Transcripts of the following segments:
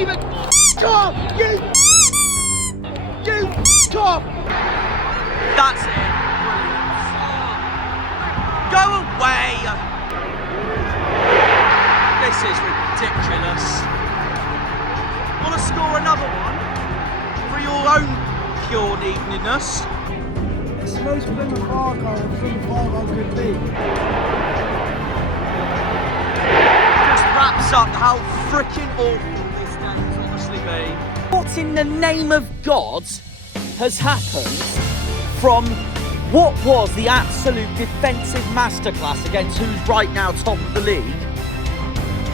even Tom! You Tom! That's it. Go away. This is ridiculous. Want to score another one for your own pure neediness? It's the most Plymouth Argyle could be. Just wraps up how freaking awful this game has honestly been. What in the name of God has happened from what was the absolute defensive masterclass against who's right now top of the league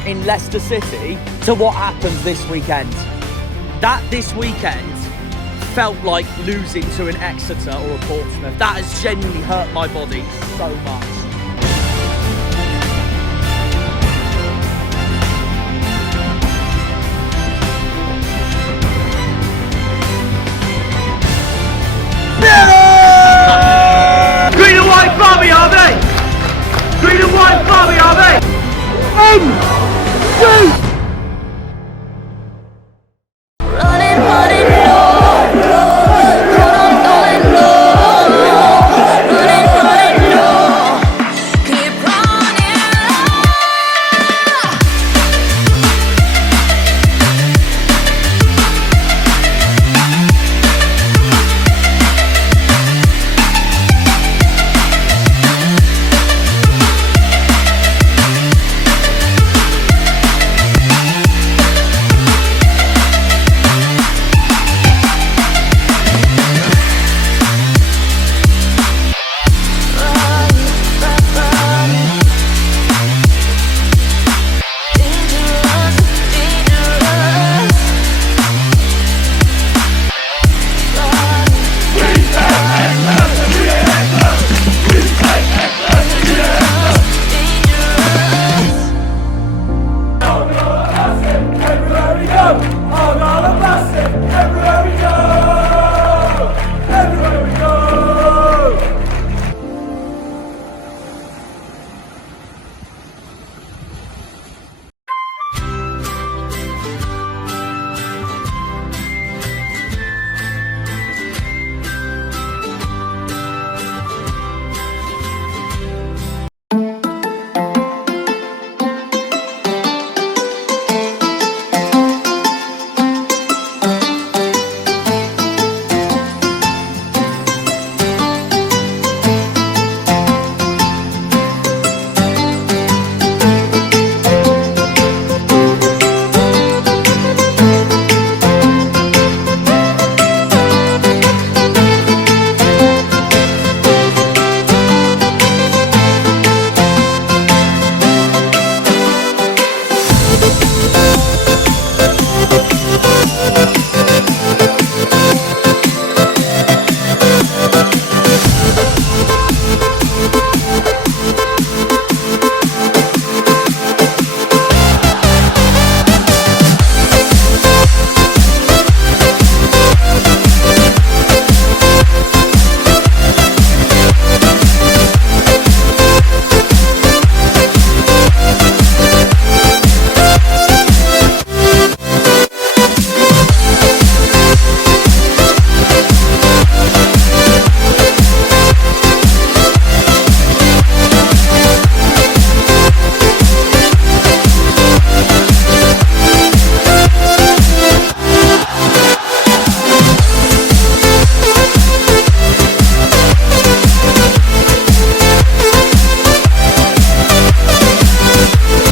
in Leicester City to what happens this weekend? That this weekend felt like losing to an Exeter or a Portsmouth. That has genuinely hurt my body so much. Green and white Bobby, are they? Green and white Bobby, are they?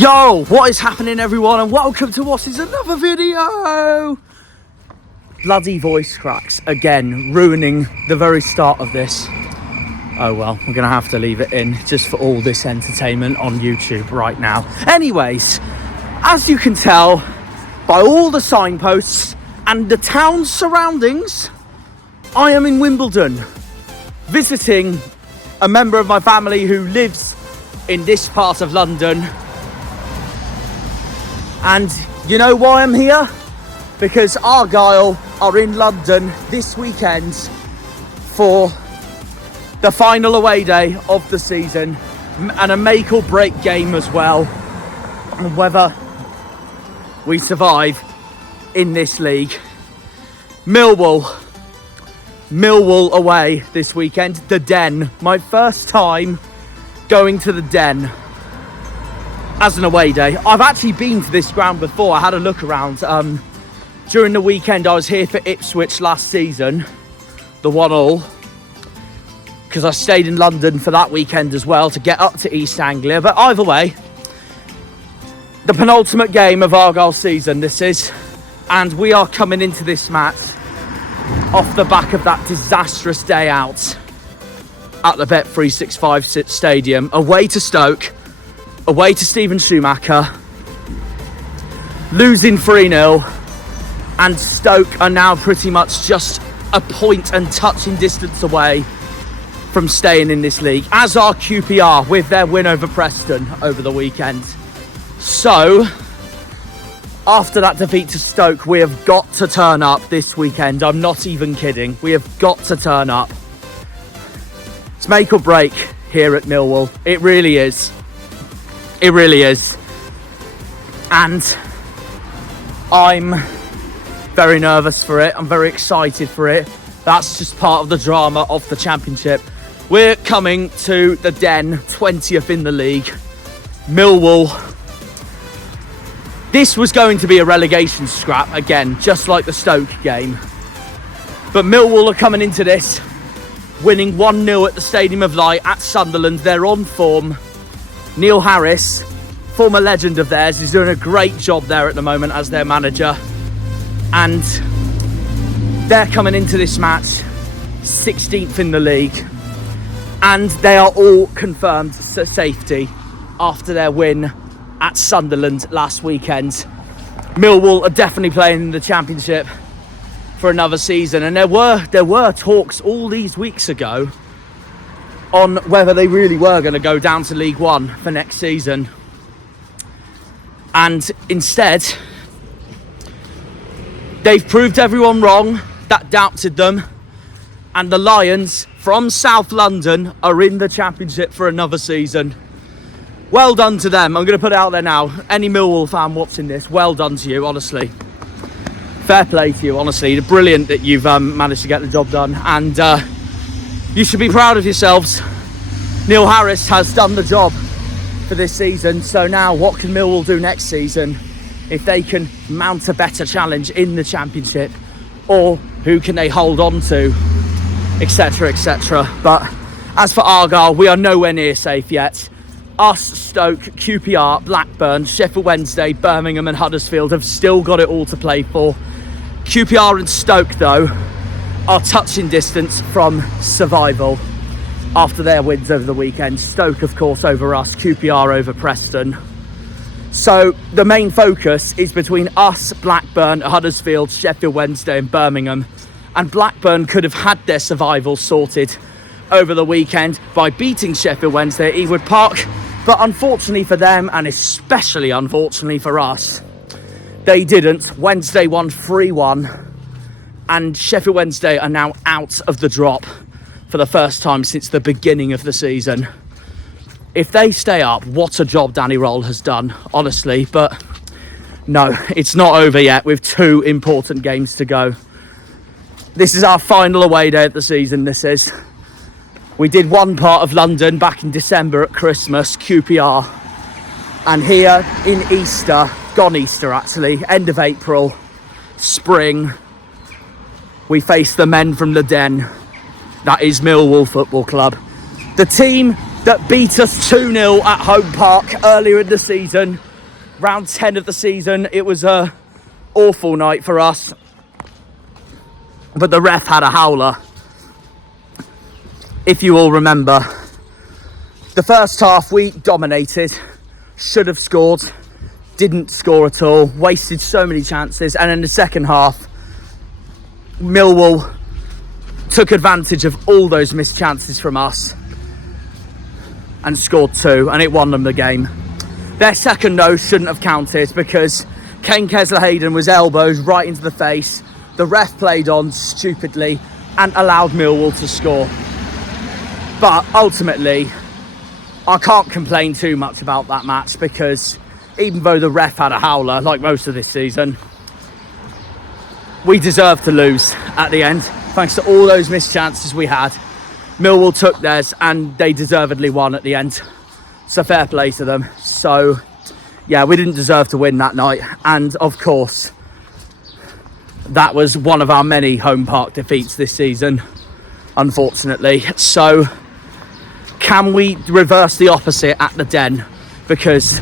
Yo, what is happening everyone, and welcome to what is another video. Bloody voice cracks again, ruining the very start of this. Oh well, we're gonna have to leave it in just for all this entertainment on YouTube right now. Anyways, as you can tell by all the signposts and the town's surroundings, I am in Wimbledon visiting a member of my family who lives in this part of London. And you know why I'm here? Because Argyle are in London this weekend for the final away day of the season and a make or break game as well. And whether we survive in this league. Millwall away this weekend. The Den. My first time going to the Den as an away day. I've actually been to this ground before. I had a look around. During the weekend, I was here for Ipswich last season, the 1-1, because I stayed in London for that weekend as well to get up to East Anglia. But either way, the penultimate game of Argyle season this is, and we are coming into this match off the back of that disastrous day out at the Bet365 Stadium, away to Stoke, away to Stephen Schumacher, losing 3-0, and Stoke are now pretty much just a point and touching distance away from staying in this league, as are QPR with their win over Preston over the weekend. So, after that defeat to Stoke, we have got to turn up this weekend. I'm not even kidding. We have got to turn up. It's make or break here at Millwall. It really is. It really is. And I'm very nervous for it. I'm very excited for it. That's just part of the drama of the Championship. We're coming to the Den, 20th in the league. Millwall. This was going to be a relegation scrap again, just like the Stoke game. But Millwall are coming into this, winning 1-0 at the Stadium of Light at Sunderland. They're on form. Neil Harris, former legend of theirs, is doing a great job there at the moment as their manager. And they're coming into this match 16th in the league. And they are all confirmed to safety after their win at Sunderland last weekend. Millwall are definitely playing in the Championship for another season, and there were talks all these weeks ago on whether they really were going to go down to League One for next season. And instead, they've proved everyone wrong that doubted them, and the Lions from South London are in the Championship for another season. Well done to them. I'm going to put it out there now. Any Millwall fan watching this, well done to you, honestly. Fair play to you, honestly. Brilliant that you've managed to get the job done. And you should be proud of yourselves. Neil Harris has done the job for this season. So now what can Millwall do next season if they can mount a better challenge in the Championship? Or who can they hold on to? Etc, etc. But as for Argyle, we are nowhere near safe yet. Us, Stoke, QPR, Blackburn, Sheffield Wednesday, Birmingham and Huddersfield have still got it all to play for. QPR and Stoke, though, are touching distance from survival after their wins over the weekend. Stoke, of course, over us, QPR over Preston. So the main focus is between us, Blackburn, Huddersfield, Sheffield Wednesday and Birmingham. And Blackburn could have had their survival sorted over the weekend by beating Sheffield Wednesday at Ewood Park. But unfortunately for them, and especially unfortunately for us, they didn't. Wednesday won 3-1, and Sheffield Wednesday are now out of the drop for the first time since the beginning of the season. If they stay up, what a job Danny Roll has done, honestly. But no, it's not over yet with 2 important games to go. This is our final away day of the season, this is. We did one part of London back in December at Christmas, QPR. And here in Easter, gone Easter actually, end of April, spring, we face the men from the Den. That is Millwall Football Club. The team that beat us 2-0 at Home Park earlier in the season, round 10 of the season. It was a awful night for us. But the ref had a howler. If you all remember, the first half we dominated, should have scored, didn't score at all, wasted so many chances, and in the second half, Millwall took advantage of all those missed chances from us and scored 2, and it won them the game. Their second though shouldn't have counted because Kane Kessler-Hayden was elbows right into the face. The ref played on stupidly and allowed Millwall to score. But ultimately, I can't complain too much about that match because even though the ref had a howler, like most of this season, we deserved to lose at the end, thanks to all those missed chances we had. Millwall took theirs and they deservedly won at the end. So fair play to them. So yeah, we didn't deserve to win that night. And of course, that was one of our many home park defeats this season, unfortunately. So can we reverse the opposite at the Den? Because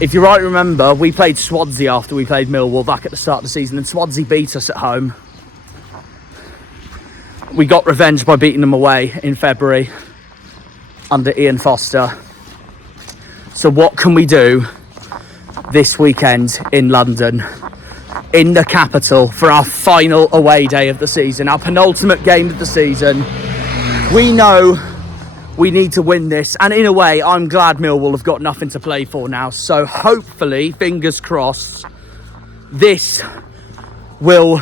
if you right remember, we played Swansea after we played Millwall back at the start of the season, and Swansea beat us at home. We got revenge by beating them away in February under Ian Foster. So what can we do this weekend in London, in the capital, for our final away day of the season, our penultimate game of the season? We know we need to win this, and in a way I'm glad Millwall have got nothing to play for now. So hopefully, fingers crossed, this will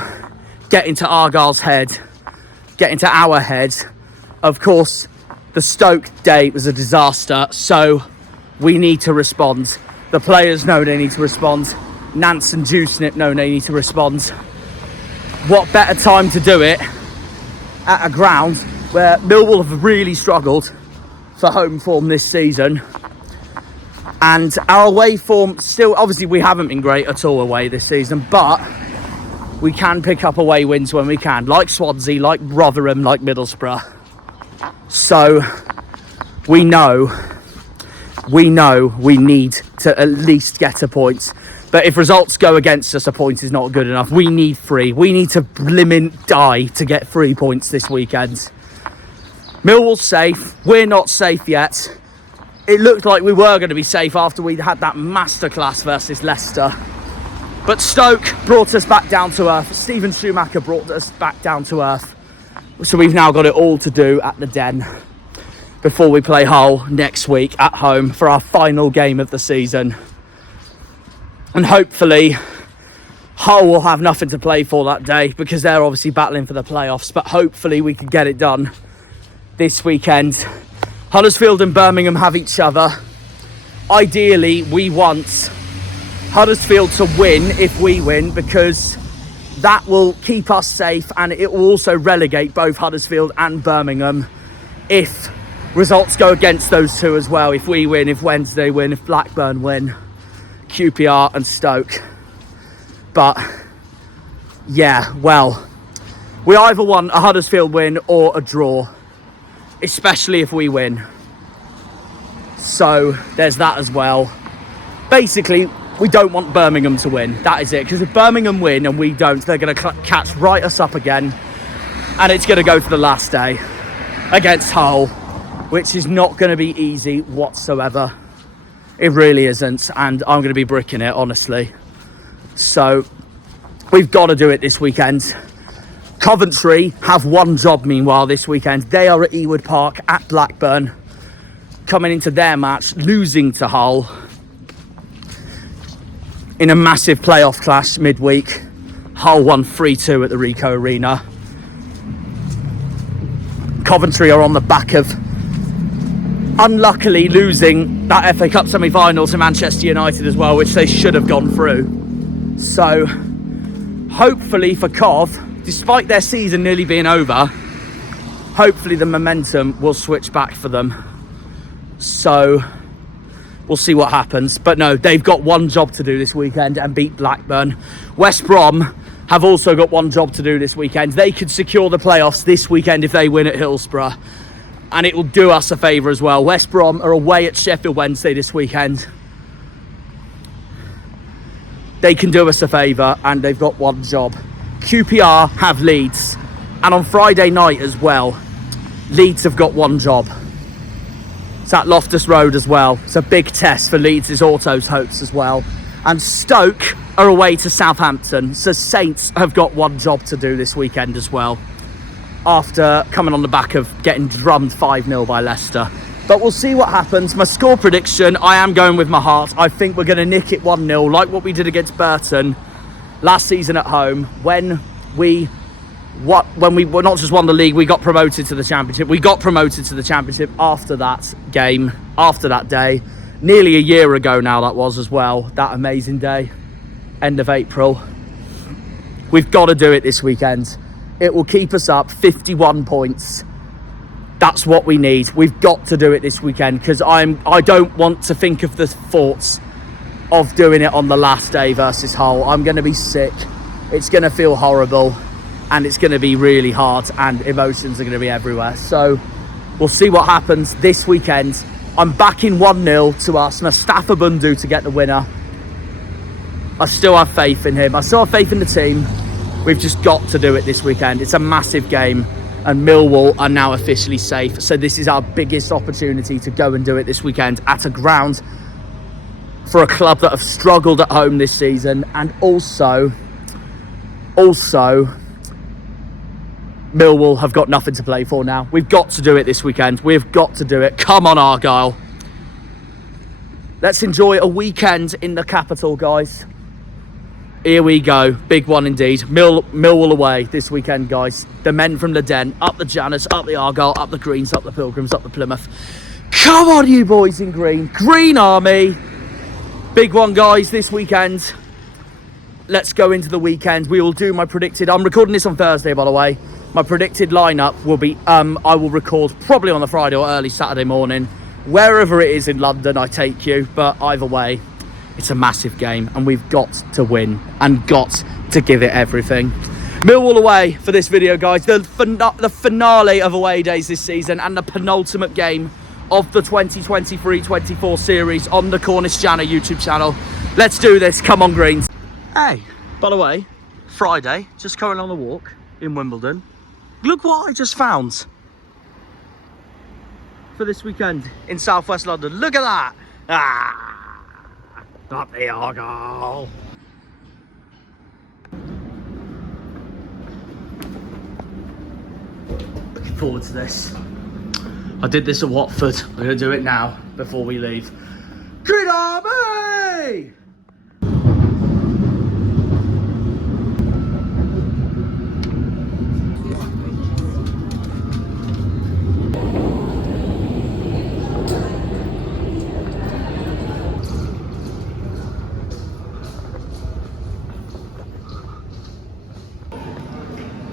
get into Argyle's head, get into our heads. Of course, the Stoke day was a disaster, so we need to respond. The players know they need to respond. Nance and Dewsnip know they need to respond. What better time to do it at a ground where Millwall have really struggled for home form this season, and our away form still, obviously we haven't been great at all away this season, but we can pick up away wins when we can, like Swansea, like Rotherham, like Middlesbrough. So we know we need to at least get a point. But if results go against us, a point is not good enough. We need 3. We need to blimmin' die to get 3 points this weekend. Millwall's safe. We're not safe yet. It looked like we were going to be safe after we had that masterclass versus Leicester. But Stoke brought us back down to earth. Steven Schumacher brought us back down to earth. So we've now got it all to do at the Den before we play Hull next week at home for our final game of the season. And hopefully Hull will have nothing to play for that day, because they're obviously battling for the playoffs. But hopefully we can get it done this weekend. Huddersfield and Birmingham have each other. Ideally, we want Huddersfield to win if we win, because that will keep us safe, and it will also relegate both Huddersfield and Birmingham if results go against those two as well. If we win, if Wednesday win, if Blackburn win, QPR and Stoke. But yeah, well, we either want a Huddersfield win or a draw, especially if we win. So there's that as well. Basically, we don't want Birmingham to win. That is it. Because if Birmingham win and we don't, they're going to catch right us up again. And it's going to go to the last day against Hull, which is not going to be easy whatsoever. It really isn't. And I'm going to be bricking it, honestly. So we've got to do it this weekend. Coventry have one job, meanwhile, this weekend. They are at Ewood Park at Blackburn, coming into their match, losing to Hull in a massive playoff clash midweek. Hull won 3-2 at the Ricoh Arena. Coventry are on the back of unluckily losing that FA Cup semi-final to Manchester United as well, which they should have gone through. So hopefully for Cov, despite their season nearly being over, hopefully the momentum will switch back for them. So we'll see what happens. But no, they've got one job to do this weekend and beat Blackburn. West Brom have also got one job to do this weekend. They could secure the playoffs this weekend if they win at Hillsborough. And it will do us a favour as well. West Brom are away at Sheffield Wednesday this weekend. They can do us a favour, and they've got one job. QPR have Leeds. And on Friday night as well, Leeds have got one job. It's at Loftus Road as well. It's a big test for Leeds' Auto's hopes as well. And Stoke are away to Southampton. So Saints have got one job to do this weekend as well, after coming on the back of getting drummed 5-0 by Leicester. But we'll see what happens. My score prediction, I am going with my heart. I think we're going to nick it 1-0, like what we did against Burton last season at home, when we not just won the league, we got promoted to the Championship. We got promoted to the Championship after that game, after that day. Nearly a year ago now that was as well, that amazing day, end of April. We've got to do it this weekend. It will keep us up 51 points. That's what we need. We've got to do it this weekend, because I don't want to think of the thoughts of doing it on the last day versus Hull. I'm going to be sick. It's going to feel horrible, and it's going to be really hard, and emotions are going to be everywhere. So we'll see what happens this weekend. I'm backing 1-0 to us, Mustafa Bundu to get the winner. I still have faith in him. I still have faith in the team. We've just got to do it this weekend. It's a massive game, and Millwall are now officially safe. So this is our biggest opportunity to go and do it this weekend at a ground for a club that have struggled at home this season, and also Millwall have got nothing to play for now. We've got to do it this weekend. We've got to do it. Come on, Argyle. Let's enjoy a weekend in the capital, guys. Here we go. Big one indeed. Millwall away this weekend, guys. The men from the Den, up the Janners, up the Argyle, up the Greens, up the Pilgrims, up the Plymouth. Come on, you boys in green. Green Army. Big one, guys, this weekend. Let's go into the weekend. We will do my predicted... I'm recording this on Thursday, by the way. My predicted lineup will be... I will record probably on the Friday or early Saturday morning. Wherever it is in London, I take you. But either way, it's a massive game, and we've got to win and got to give it everything. Millwall away for this video, guys. The finale of away days this season, and the penultimate game of the 2023-24 series on the Cornish Janner YouTube channel. Let's do this. Come on, Greens. Hey, by the way, Friday, just going on a walk in Wimbledon. Look what I just found for this weekend in southwest London. Look at that. Up the Argyle. Looking forward to this. I did this at Watford. I'm going to do it now before we leave. Green Army!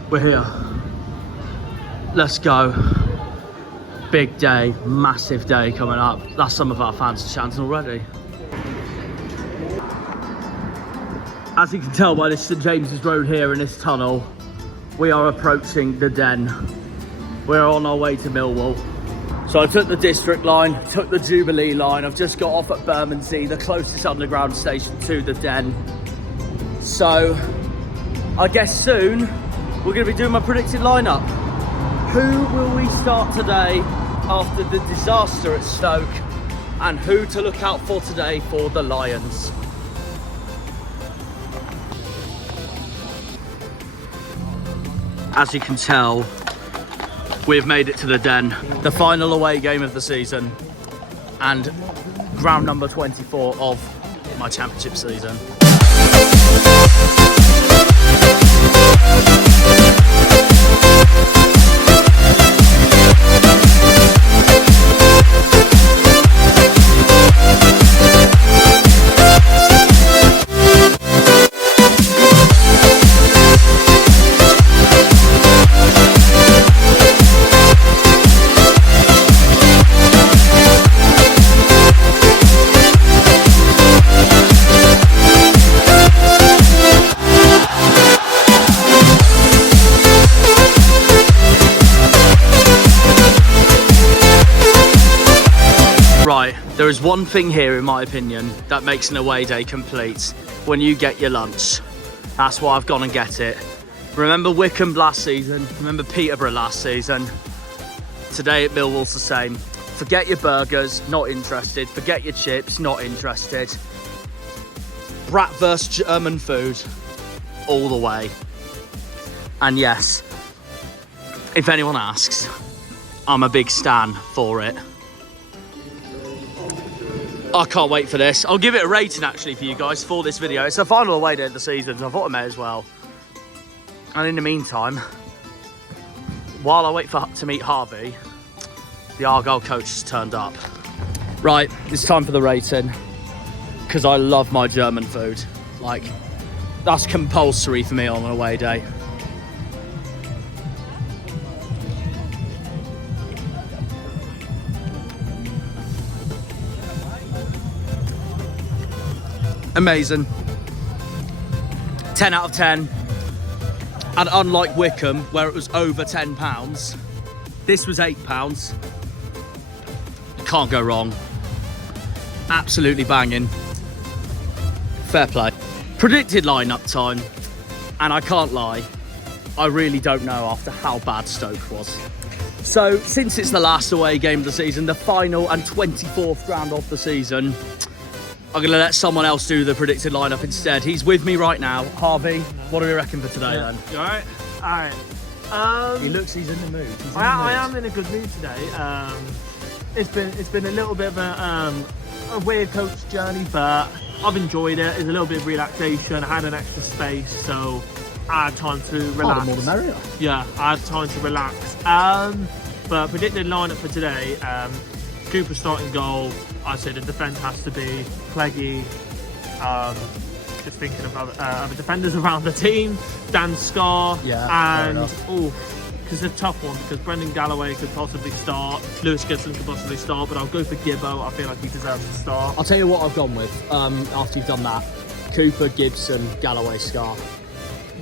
We're here. Let's go. Big day, massive day coming up. That's some of our fans chanting already. As you can tell by this St James's Road here in this tunnel, we are approaching the Den. We're on our way to Millwall. So I took the District line, took the Jubilee line. I've just got off at Bermondsey, the closest underground station to the Den. So I guess soon we're going to be doing my predicted lineup. Who will we start today after the disaster at Stoke, and who to look out for today for the Lions? As you can tell, we've made it to the Den, the final away game of the season and ground number 24 of my championship season. There is one thing here, in my opinion, that makes an away day complete. When you get your lunch. That's why I've gone and get it. Remember Wickham last season? Remember Peterborough last season? Today at Millwall's the same. Forget your burgers, not interested. Forget your chips, not interested. Bratwurst German food, all the way. And yes, if anyone asks, I'm a big stan for it. I can't wait for this. I'll give it a rating actually for you guys for this video. It's the final away day of the season, so I thought I may as well. And in the meantime, while I wait to meet Harvey, the Argyle coach has turned up. Right, it's time for the rating, because I love my German food. Like, That's compulsory for me on an away day. Amazing. 10 out of 10. And unlike Wickham, where it was over £10, this was £8. Can't go wrong. Absolutely banging. Fair play. Predicted lineup time, and I can't lie, I really don't know after how bad Stoke was. So, since it's the last away game of the season, the final and 24th round of the season, I'm going to let someone else do the predicted lineup instead. He's with me right now. Harvey, what do we reckon for today then? You alright? Alright. He's in the mood. I am in a good mood today. It's been a little bit of a weird coach journey, but I've enjoyed it. It's a little bit of relaxation. I had an extra space, so I had time to relax. Oh, the more the merrier. Yeah, I had time to relax. But predicted lineup for today, Cooper starting goal. I say the defence has to be Cleggy. Just thinking about other defenders around the team. Dan Scarr. Yeah, and because it's a tough one, because Brendan Galloway could possibly start, Lewis Gibson could possibly start, but I'll go for Gibbo. I feel like he deserves to start. I'll tell you what I've gone with after you've done that. Cooper, Gibson, Galloway, Scarr.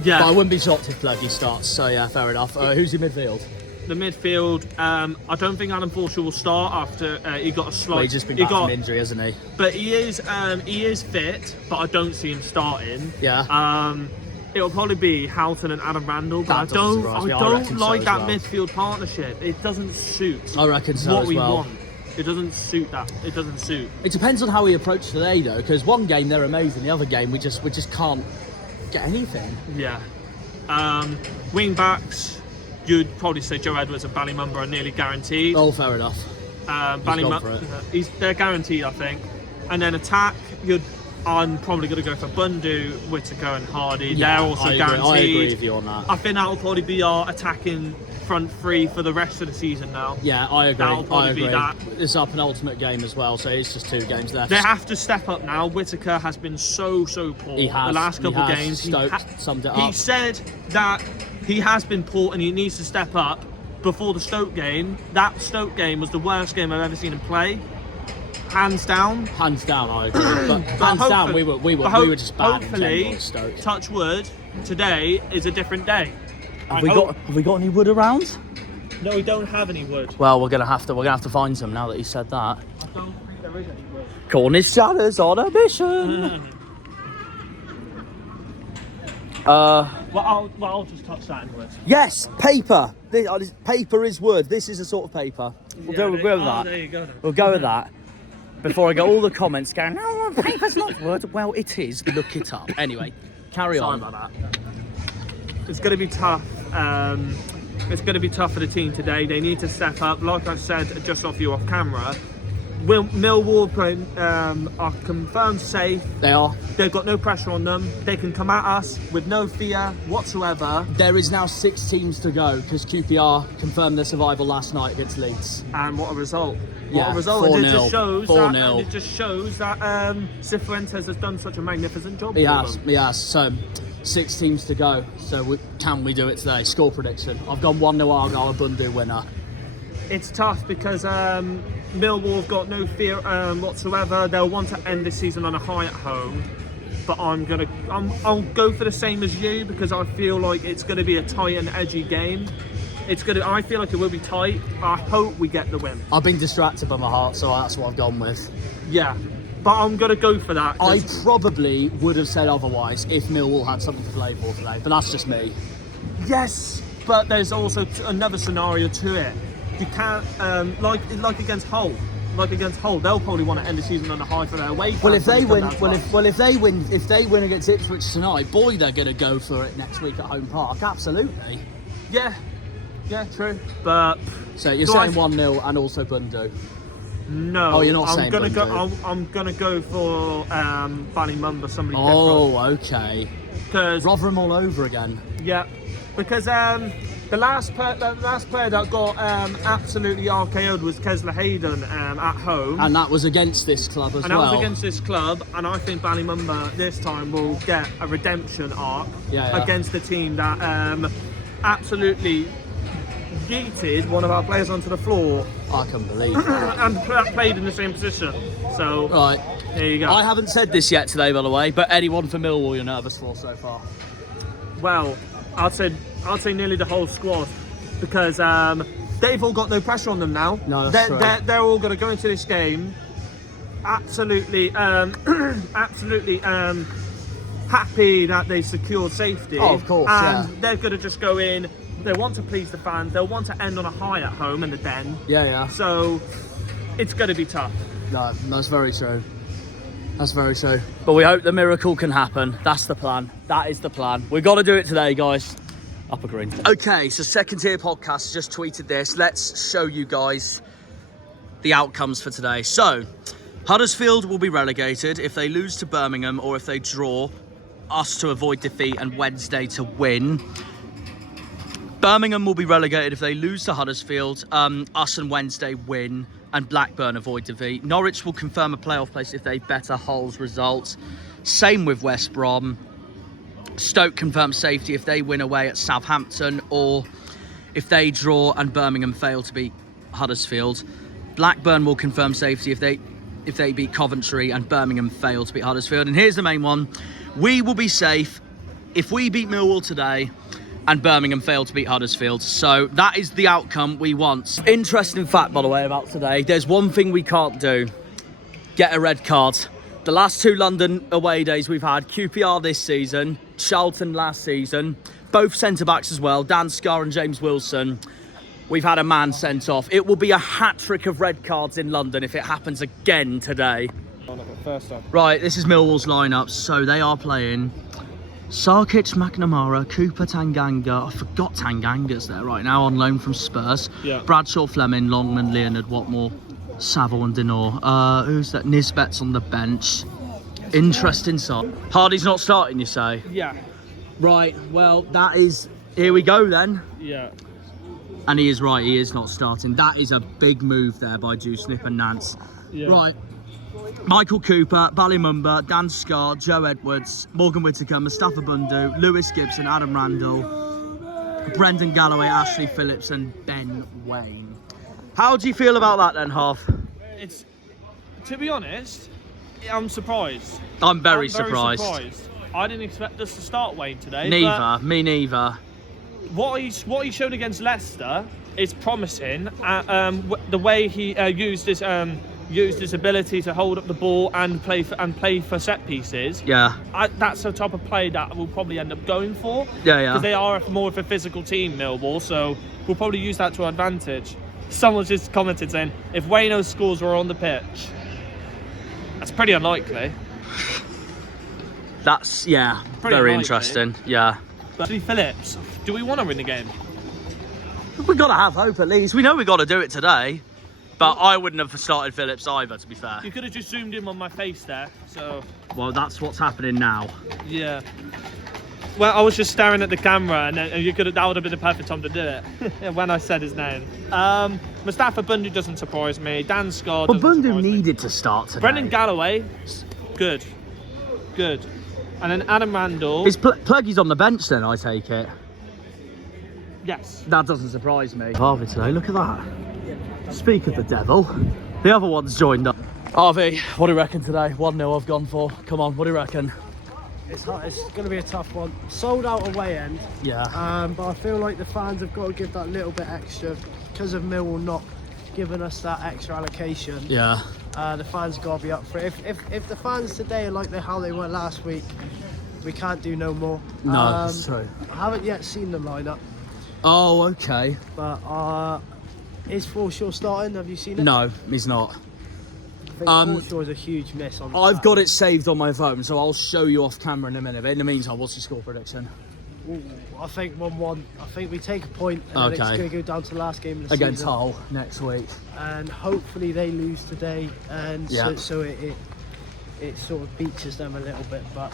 Yeah. But I wouldn't be shocked if Pleggy starts, so yeah, fair enough. Who's your midfield? The midfield, I don't think Alan Forshaw will start after he got a slight... Well, he's just been back from injury, hasn't he? But he is fit, but I don't see him starting. Yeah. It'll probably be Houghton and Adam Randall, but I don't like that midfield partnership. It doesn't suit I reckon so what as we well. want. It doesn't suit that. It doesn't suit. It depends on how we approach today, though, because one game they're amazing, the other game we just can't get anything. Yeah. Wing backs, you'd probably say Joe Edwards and Ballymumba are nearly guaranteed. Oh, fair enough. They're guaranteed, I think. And then attack, I'm probably going to go for Bundu, Whittaker and Hardy. Yeah, they're also guaranteed. I agree with you on that. I think that will probably be our attacking front three for the rest of the season now. Yeah, I agree. That'll probably be that. It's our penultimate game as well, so it's just 2 games left. They have to step up now. Whittaker has been so poor the last couple of games. Summed it up. He said that he has been poor and he needs to step up before the Stoke game. That Stoke game was the worst game I've ever seen him play. Hands down. Hands down, I agree. But hands down, we were just bad in general at Stoke. Touch wood, today is a different day. Have we got any wood around? No, we don't have any wood. Well, we're gonna have to find some now that he said that. I don't think there is any wood. Cornish Janner's on a mission. Well, I'll just touch that anyways. Yes, paper. Paper is wood. This is a sort of paper. We'll go with that. There you go. We'll go with that. Before I get all the comments going, no, paper's not wood. Well, it is. Look it up. Anyway, carry on. Sorry about that. It's going to be tough. It's going to be tough for the team today. They need to step up. Like I said just off camera, Millwall are confirmed safe. They are. They've got no pressure on them. They can come at us with no fear whatsoever. There is now 6 teams to go because QPR confirmed their survival last night against Leeds. And what a result. Yeah, 4-0. It just shows that Cifuentes has done such a magnificent job. He has. So 6 teams to go. So can we do it today? Score prediction. I've gone 1-0 Argyle, a Bundu winner. It's tough because Millwall have got no fear whatsoever. They'll want to end this season on a high at home. But I'll go for the same as you because I feel like it's going to be a tight and edgy game. I feel like it will be tight. I hope we get the win. I've been distracted by my heart, so that's what I've gone with. Yeah, but I'm going to go for that. I probably would have said otherwise if Millwall had something to play for today, but that's just me. Yes, but there's also another scenario to it. You can't, like against Hull. They'll probably want to end the season on a high for their away. Well, if they win against Ipswich tonight, boy, they're going to go for it next week at home park. Absolutely. Yeah, true. But so you're saying 1-0 and also Bundu? No. Oh, you're not saying Bundu. I'm gonna go for Ballymumba, somebody different. Oh, okay. Because Rotherham all over again. Yeah, because The last player that got absolutely RKO'd was Kesler Hayden at home. And that was against this club as And that well. was against this club, and I think Ballymumba this time will get a redemption arc against the team that absolutely yeeted one of our players onto the floor. I can believe it. And played in the same position. So, Right. there you go. I haven't said this yet today, by the way, but anyone for Millwall you're nervous for so far? Well, I'd say nearly the whole squad, because they've all got no pressure on them now. No, that's true. They're all going to go into this game absolutely happy that they secured safety. Oh, of course, and they're going to just go in. They want to please the fans. They'll want to end on a high at home in the Den. Yeah. So it's going to be tough. No, that's very true. That's very true. But we hope the miracle can happen. That's the plan. That is the plan. We've got to do it today, guys. Upper green. Okay, so Second Tier Podcast just tweeted this. Let's show you guys the outcomes for today. So, Huddersfield will be relegated if they lose to Birmingham or if they draw, us to avoid defeat and Wednesday to win. Birmingham will be relegated if they lose to Huddersfield, us and Wednesday win, and Blackburn avoid defeat. Norwich will confirm a playoff place if they better Hull's results. Same with West Brom. Stoke confirms safety if they win away at Southampton, or if they draw and Birmingham fail to beat Huddersfield. Blackburn will confirm safety if they beat Coventry and Birmingham fail to beat Huddersfield. And here's the main one. We will be safe if we beat Millwall today and Birmingham failed to beat Huddersfield. So that is the outcome we want. Interesting fact, by the way, about today. There's one thing we can't do. Get a red card. The last two London away days we've had, QPR this season, Charlton last season, both centre-backs as well, Dan Scarr and James Wilson. We've had a man sent off. It will be a hat-trick of red cards in London if it happens again today. Right, this is Millwall's lineup. So they are playing Sarkic, McNamara, Cooper, Tanganga. I forgot Tanganga's there right now on loan from Spurs. Yeah. Bradshaw, Fleming, Longman, Leonard, Watmore, Saville and Denor. Who's that? Nisbet's on the bench. Interesting side. Hardy's not starting, you say? Yeah. Right, well, that is... Here we go then. Yeah. And he is right, he is not starting. That is a big move there by Dewsnip and Nance. Yeah. Right. Michael Cooper, Ballymumba, Dan Scarr, Joe Edwards, Morgan Whittaker, Mustafa Bundu, Lewis Gibson, Adam Randall, Brendan Galloway, Ashley Phillips and Ben Wayne. How do you feel about that then, Half? It's, to be honest, I'm surprised. I'm very surprised. I didn't expect us to start Wayne today. Neither, me neither. What he showed against Leicester is promising. The way he used his ability to hold up the ball and play for set pieces. Yeah. That's the type of play that we'll probably end up going for. Yeah. Because they are more of a physical team, Millwall, so we'll probably use that to our advantage. Someone just commented saying, if Wayno's scores were on the pitch, that's pretty unlikely. That's, yeah, Pretty very unlikely. interesting, yeah. But actually, Phillips, do we want to win the game? We've got to have hope at least. We know we've got to do it today. But I wouldn't have started Phillips either, to be fair. You could have just zoomed in on my face there, so... Well, that's what's happening now. Yeah. Well, I was just staring at the camera, and that would have been the perfect time to do it when I said his name. Mustafa Bundu doesn't surprise me. Dan Scarr But doesn't Bundu surprise me. needed to start today. Brendan Galloway, good. And then Adam Randall. Is Pluggy's on the bench then, I take it? Yes. That doesn't surprise me. Harvey today, look at that. Speak of the devil, the other one's joined up. Harvey, what do you reckon today? 1-0 I've gone for. Come on, what do you reckon? It's going to be a tough one. Sold out away end. Yeah. But I feel like the fans have got to give that little bit extra because of Millwall not giving us that extra allocation. Yeah. The fans got to be up for it. If the fans today are like how they were last week, we can't do no more. No, that's true. I haven't yet seen the lineup, Oh, okay. but is Forshaw starting? Have you seen it? No, he's not. I think Forshaw is a huge miss on. I've got it saved on my phone, so I'll show you off camera in a minute. But in the meantime, what's your score prediction? Ooh, I think 1-1. I think we take a point, and then it's Okay. going to go down to the last game of the Against season. Hull next week. And hopefully they lose today, and Yeah. so it sort of beaches them a little bit. But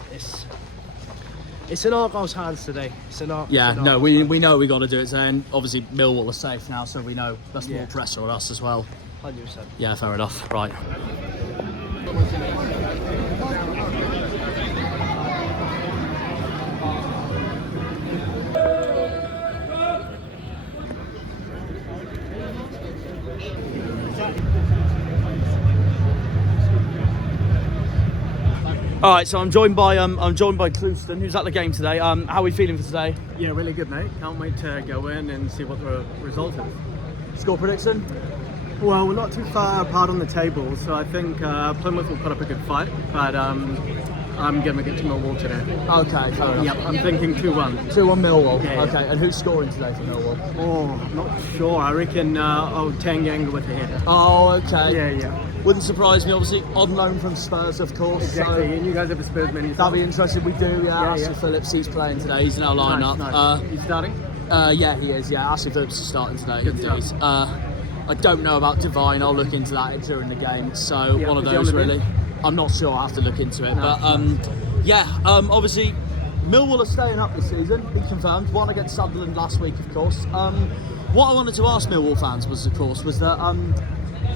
It's in Argyle's hands today. It's in our. Yeah, it's in no, Argyle's we know we got to do it today, and obviously Millwall are safe now, so we know that's more Yeah. pressure on us as well. 100%. Yeah, fair enough. Right. All right, so I'm joined by Clouston, who's at the game today. How are we feeling for today? Yeah, really good, mate. Can't wait to go in and see what the result is. Score prediction? Well, we're not too far apart on the table, so I think Plymouth will put up a good fight, but I'm going to get to Millwall today. Okay, fair enough. Yep, I'm thinking 2-1. 2-1 Millwall. Yeah, yeah. Okay, and who's scoring today for Millwall? Oh, I'm not sure. I reckon Tanganga with a header. Oh, okay. Yeah, yeah. Wouldn't surprise me. Obviously, on loan from Spurs, of course. Exactly, So and you guys have a Spurs man yourself. that'll be interesting. We do, yeah. Yeah, Ashley yeah. Phillips, he's playing today. He's in our lineup. Nice. He's starting? Yeah, he is. Yeah, Ashley Phillips is starting today. Good Indeed. stuff. I don't know about Devine. I'll look into that during the game. So Yeah, one of is he on those the bench? really. I'm not sure. I have to look into it. No, But obviously, Millwall are staying up this season. Be confirmed. Won against Sunderland last week, of course. What I wanted to ask Millwall fans was that.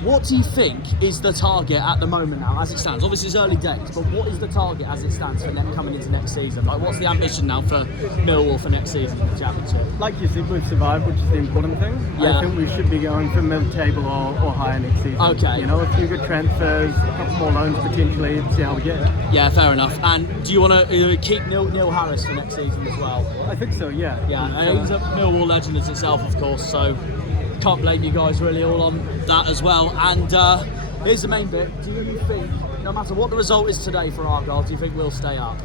What do you think is the target at the moment now, as it stands? Obviously, it's early days, but what is the target as it stands for coming into next season? Like, what's the ambition now for Millwall for next season in the Championship? Like you said, we've survived, which is the important thing. Yeah. I think we should be going for mid-table or higher next season. Okay. You know, a few good transfers, a couple more loans potentially, see how we get. Yeah, fair enough. And do you want to keep Neil Harris for next season as well? I think so, yeah. Yeah, and he's a Millwall legend as itself, of course, so can't blame you guys really all on that as well. And here's the main bit. Do you think, no matter what the result is today for Argyle, do you think we'll stay up?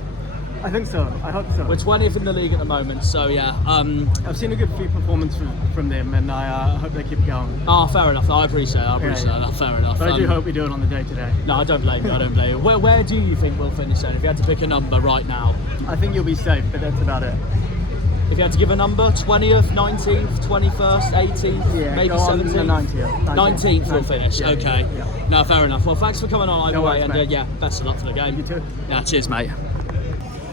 I think so. I hope so. We're 20th in the league at the moment, so yeah. I've seen a good few performances from them, and I hope they keep going. Fair enough. I appreciate that. Fair enough. But I do hope we do it on the day today. No, I don't blame you. Where do you think we'll finish then? If you had to pick a number right now? I think you'll be safe, but that's about it. If you had to give a number, 20th, 19th, 21st, 18th, Yeah, maybe go on 17th? to 19th. 19th we'll finish, Yeah, okay. yeah. No, fair enough. Well, thanks for coming on either No way, worries, and mate. yeah, best of luck for the game. You too. Yeah, cheers, mate.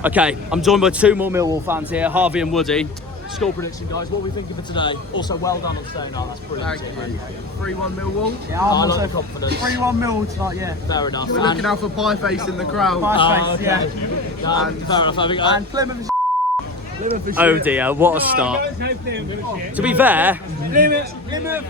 Okay, I'm joined by two more Millwall fans here, Harvey and Woody. Score prediction, guys. What are we thinking for today? Also, well done on staying on. That's brilliant. 3-1 Millwall. Yeah, I I'm like also the confidence. 3-1 Millwall tonight, yeah. Fair enough. We're looking out for pie face in the crowd. Pie face, okay. yeah. Fair enough. Having And Plymouth. oh dear, what a start. To be fair, Plymouth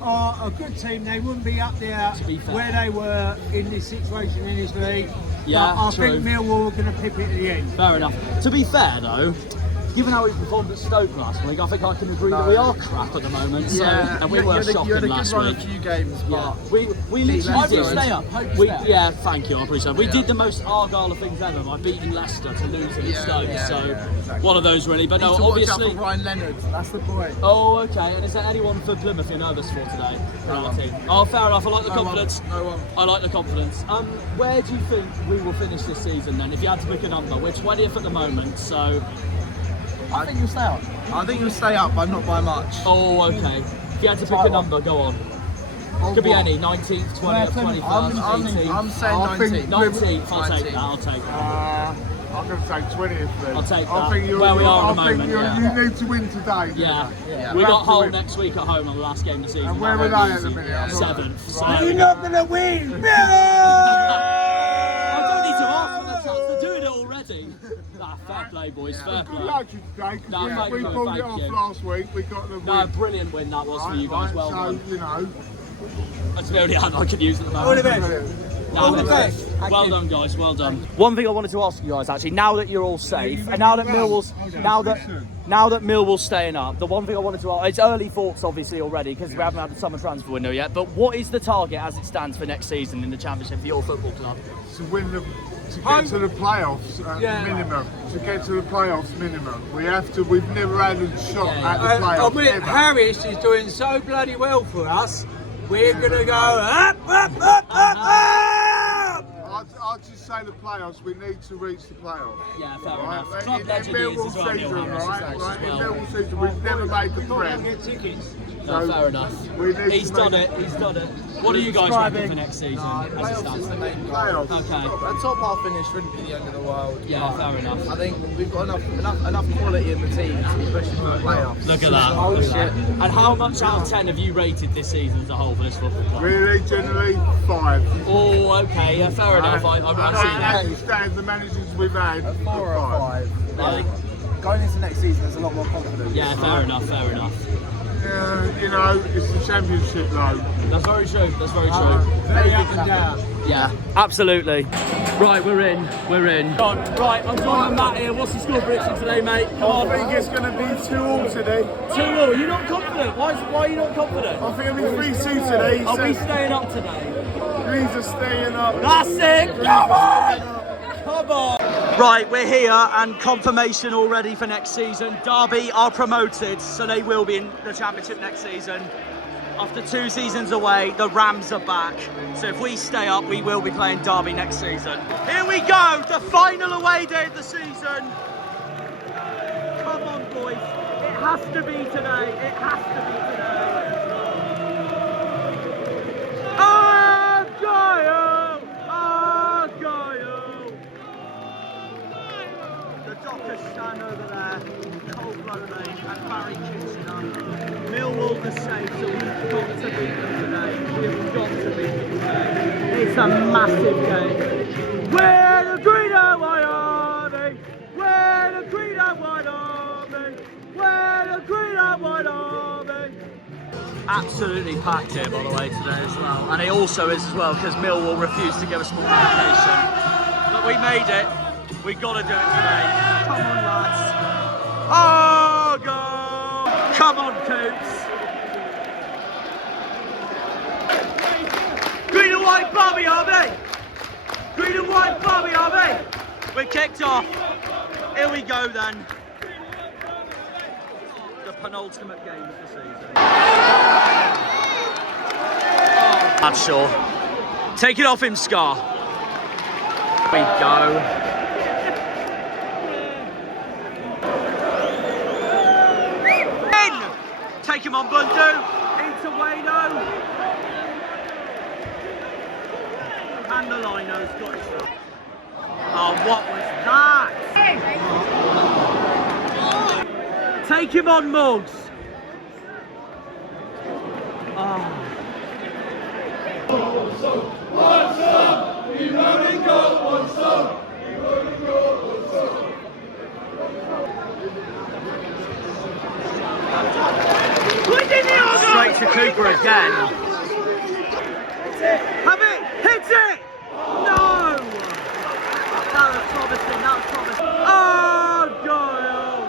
are a good team. They wouldn't be up there To be fair. where they were in this situation in this league. Yeah, but I true. think Millwall are going to pip it at the end. fair enough. To be fair though, given how we performed at Stoke last week, I think I can agree that we are crap at the moment. So, and we were shocking you had a good last run week. a few games, but We literally Leicester. did Stay up. Yeah, thank you, I appreciate it. We did the most Argyle of things ever by beating Leicester to losing at Stoke. exactly. One of those really. But no, need to watch out obviously. for Ryan Leonard. That's the point. Oh, okay. And is there anyone for Plymouth you're nervous for today? No one. Oh, fair enough. I like the No one. confidence. No one. I like the confidence. Where do you think we will finish this season then? If you had to pick a number, we're 20th at the moment, so. I think you'll stay up. I think you'll stay up, but not by much. Oh, okay. If you had to pick a number, go on. Could be any, 19th, 20th, 21st, 18th. I'm saying 19. 19th, I'll take that, I'll take that. I'm going to say 20th then. I'll take I that. think Where we are at the I think moment, you yeah. need to win today. Yeah. Yeah. We We got have to Hull win. next week at home on the last game of the season. And where That are won't they be at the easy. minute? I thought- 7th. So. You're not going to win. I don't need to ask for the chance. They're doing it already. Fair play, boys. Fair Good play. luck to you today, No, because thank we you, pulled thank it off you. last week. We got the No, win. brilliant win that was for you guys. Well so, done. you know, That's the only hand I could use at the moment. All the best. No, All the best. Well done, guys. Well done. One thing I wanted to ask you guys, actually, now that you're all safe, and now that Millwall's staying up, the one thing I wanted to ask, it's early thoughts obviously already because we haven't had the summer transfer window yet. But what is the target as it stands for next season in the Championship for your football club? to win the, to get to the playoffs minimum. To get to the playoffs minimum. We have to. We've never had a shot at the I playoffs mean, ever. Harris is doing so bloody well for us. We're going to go up, up, up, up, up. I'll just say the playoffs. We need to reach the playoffs. Yeah, fair Right, enough. Club in legend is Millwall as well, Neil season, Harris, right? as Right, in well. Millwall season, we've never made the We've got to Prem. get tickets. No, fair enough. We need He's to done make- it. He's done it. What are you guys reckon for next season? As it stands? Playoffs. Okay. A top half finish wouldn't be the end of the world. Yeah, fair enough. I think we've got enough quality in the team to be pushing for the playoffs. Look at that. Oh Look at shit. that. And how much out of 10 have you rated this season as a whole for this football club? Really, generally, 5. Oh, okay, yeah, fair enough. I might see that. As it stands, the managers we've had, 4 or 5. I think, Going into next season, there's a lot more confidence. yeah, fair enough, fair enough. you know, it's the championship though. That's very true, that's very true. Very up and down. Yeah, absolutely. Right, we're in. Right, I'm joining Matt here. What's the score prediction today, mate? Come on. I think it's going to be 2-2 today. 2-0. You're not confident? Why are you not confident? I think it'll be 3-2 today. Are we staying up today? Greens are staying up. That's it! Come on! Come on! Right, we're here and confirmation already for next season. Derby are promoted, so they will be in the championship next season. After 2 seasons away, the Rams are back. So if we stay up, we will be playing Derby next season. Here we go, the final away day of the season. Come on, boys. It has to be today. It has to be today. Argyle! Argyle! The Dockers stand over there. Cole Blowley and Barry Kitchener. Millwall the same, so we've got to beat them today. We've got to beat them today. It's a massive game. We're the green and white army. We're the green and white army. We're the green and white army. Absolutely packed here, by the way, today as well. And it also is as well because Millwall refused to give us more relegation. But we made it. We've got to do it today. Come on, lads. Oh, go! Come on, Coops. Green and white Bobby, are they? Green and white Bobby, are they? We're kicked off. Here we go then. The penultimate game of the season. Oh, that's sure. Take it off him, Scar. Here we go. Take him on, Bundu. Into Wayno. And the Lino's got it. Oh, what was that? Take him on, Muggs. Oh. We've only got one son. Straight to Cooper again. Have it! Hit it! No! That was promising, Oh, Doyle!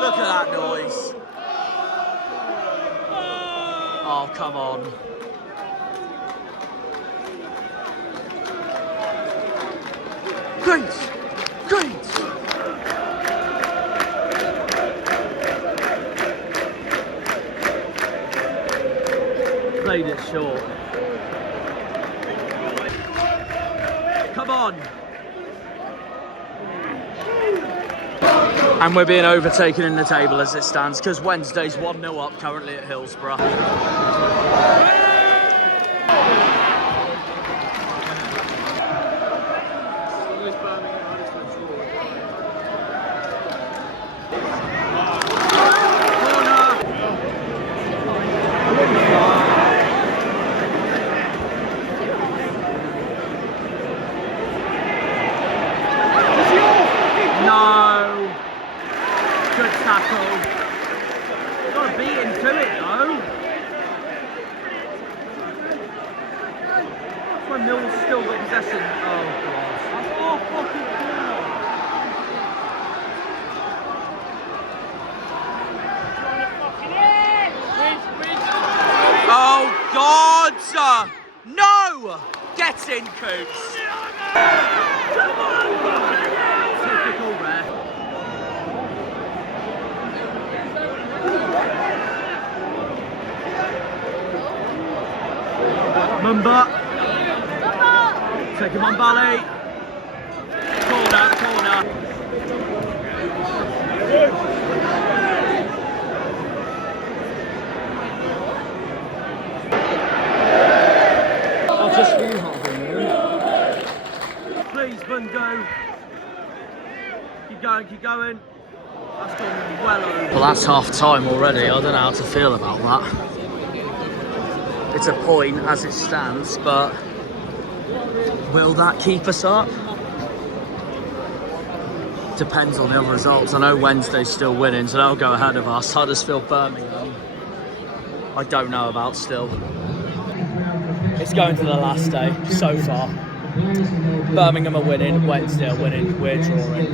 Look at that noise. Oh, come on. Great! Played it short. Come on. And we're being overtaken in the table as it stands because Wednesday's 1-0 up currently at Hillsborough. Millwall's still got possession. Oh, God. That's all fucking Oh, God! No! Get in, Coops! Typical ref. Mumba. Take him on, Bally. Corner. husband do. Keep going, keep going. That's gone well over. Well, that's half time already. I don't know how to feel about that. It's a point as it stands, but will that keep us up? Depends on the other results. I know Wednesday's still winning, so they'll go ahead of us. Huddersfield, Birmingham, I don't know about still. It's going to the last day so far. Birmingham are winning, Wednesday are winning, we're drawing.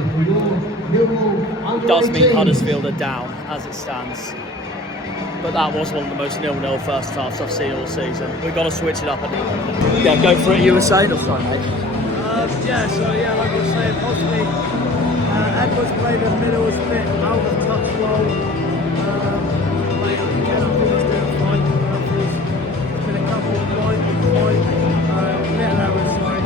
It does mean Huddersfield are down as it stands. But that was one of the most 0-0 first halves I've seen all season. We've got to switch it up. Yeah, go for it. You were saying or something, mate? Yeah, so yeah, like I was saying, possibly Edwards played in the middle, was a bit out of touch role. But again, I think he's doing fine. There's been a couple of little errors, sorry.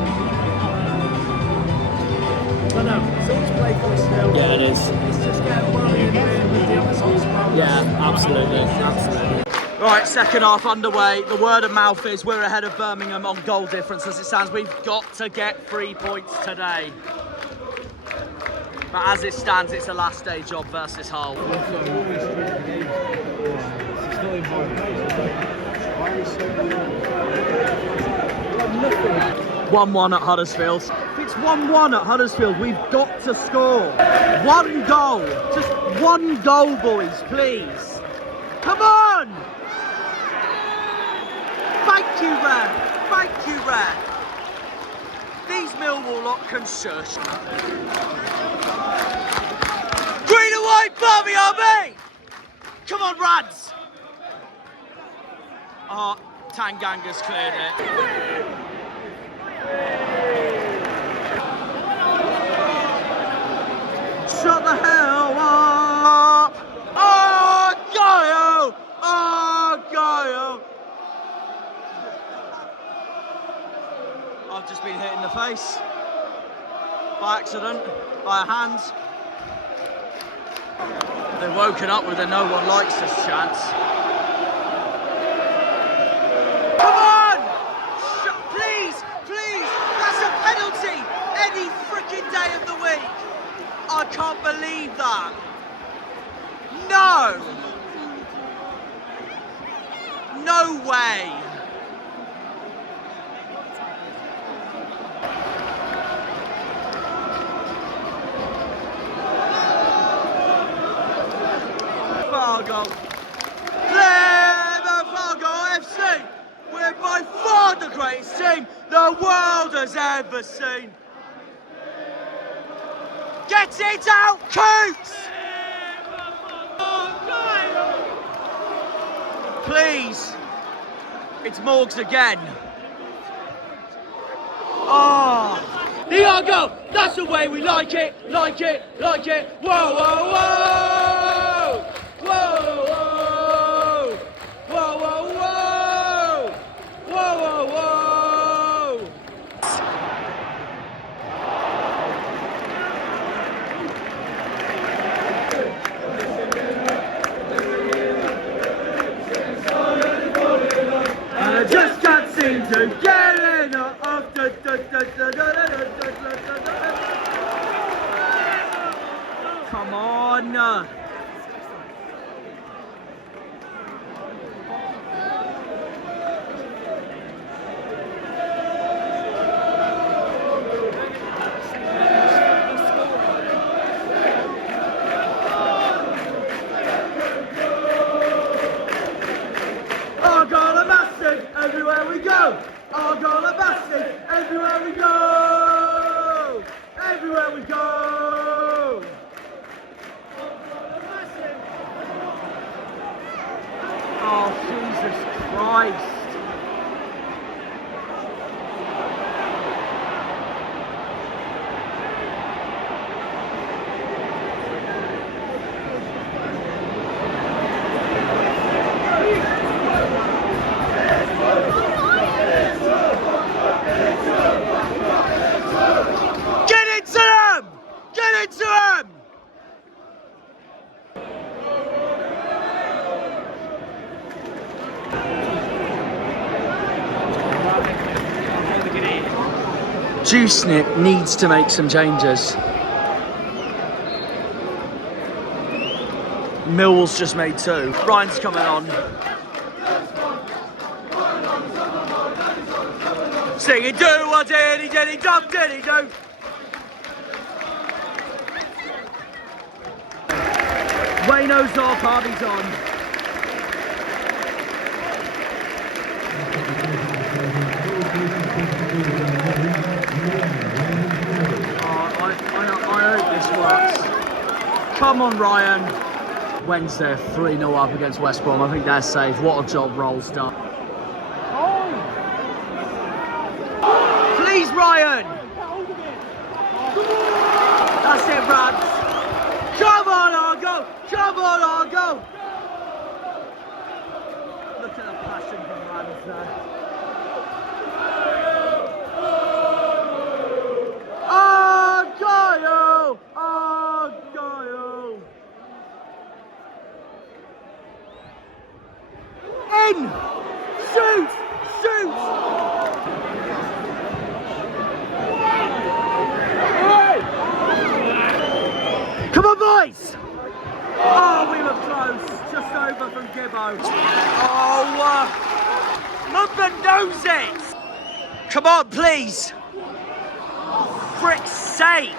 But no, it's all to play for still. Yeah, it is. It's just getting worrying with the other side. Yeah, absolutely, absolutely. Right, second half underway. The word of mouth is we're ahead of Birmingham on goal difference as it stands. We've got to get 3 points today. But as it stands, it's a last day job versus Hull. 1-1 at Huddersfield. If it's 1-1 at Huddersfield, we've got to score. 1 goal. Just 1 goal, boys, please. Come on! Thank you, Ref. Thank you, Ref. These Millwall lot can shush. Green and white, BIRMINGHAM! Come on, Rads! Oh, Tanganga's cleared it. Shut the hell up! Oh, Gaio! Oh, Gaio! I've just been hit in the face. By accident. By a hand. They've woken up with a no one likes this chance. Come on! Please, please! That's a penalty! Any freaking day of the week! I can't believe that! No! No way! Plymouth Argyle FC! We're by far the greatest team the world has ever seen! Get it out, Coots! Please! It's Morgs again. Oh! The Argyle! That's the way we like it! Like it! Like it! Whoa, whoa, whoa! Whoa, whoa! Whoa, whoa, whoa! Whoa, whoa, whoa! And I just can't seem to get enough of Come on! Argyle are massive everywhere we go! Argyle are massive everywhere we go! Everywhere we go! Juicenip needs to make some changes. Millwall's just made 2. Ryan's coming on. Sing it, do what did he jump, did he do? Wayno's off, Harvey's on. I hope this works. Come on, Ryan. Wednesday 3-0 up against West Brom. I think they're safe. What a job Roll's done. Please, Ryan. That's it, Rabs. Come on, Argo! Come on, Argo! Look at the passion from Rams there. Argyle! Argyle! In! Shoot! Shoot! Come on, boys! Oh, we were close. Just over from Gibbo. Oh, Mumba knows it! Come on, please! Frick's sake!